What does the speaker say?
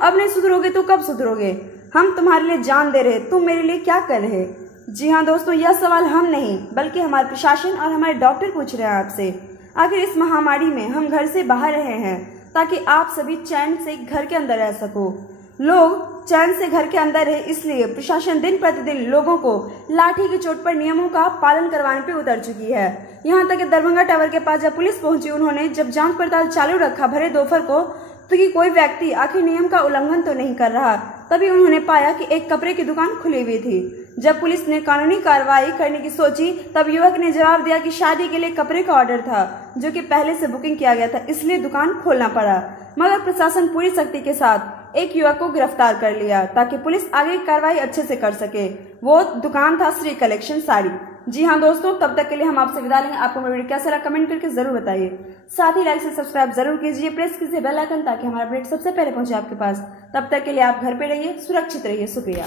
अब नहीं सुधरोगे तो कब सुधरोगे? हम तुम्हारे लिए जान दे रहे, तुम मेरे लिए क्या कर रहे? जी हाँ दोस्तों, यह सवाल हम नहीं बल्कि हमारे प्रशासन और हमारे डॉक्टर पूछ रहे हैं आपसे। आखिर इस महामारी में हम घर से बाहर रहे हैं ताकि आप सभी चैन से घर के अंदर रह सको। लोग चैन से घर के अंदर रहे, इसलिए प्रशासन दिन प्रतिदिन लोगों को लाठी की चोट पर नियमों का पालन करवाने पे उतर चुकी है। यहाँ तक कि दरभंगा टावर के पास जब पुलिस पहुंची, उन्होंने जब जांच पड़ताल चालू रखा भरे दोपहर को, तो कि कोई व्यक्ति आखिर नियम का उल्लंघन तो नहीं कर रहा, तभी उन्होंने पाया कि एक कपड़े की दुकान खुली हुई थी। जब पुलिस ने कानूनी कार्रवाई करने की सोची, तब युवक ने जवाब दिया कि शादी के लिए कपड़े का ऑर्डर था जो कि पहले से बुकिंग किया गया था, इसलिए दुकान खोलना पड़ा। मगर प्रशासन पूरी सख्ती के साथ एक युवक को गिरफ्तार कर लिया ताकि पुलिस आगे की कार्रवाई अच्छे से कर सके। वो दुकान था श्री कलेक्शन साड़ी। जी हाँ दोस्तों, तब तक के लिए हम आपसे विदा लेंगे। आपको मेरा वीडियो कैसा लगा कमेंट करके जरूर बताइए। साथ ही लाइक से सब्सक्राइब जरूर कीजिए, प्रेस कीजिए बेल आइकन ताकि हमारा अपडेट सबसे पहले पहुंचे आपके पास। तब तक के लिए आप घर पे रहिए, सुरक्षित रहिए। शुक्रिया।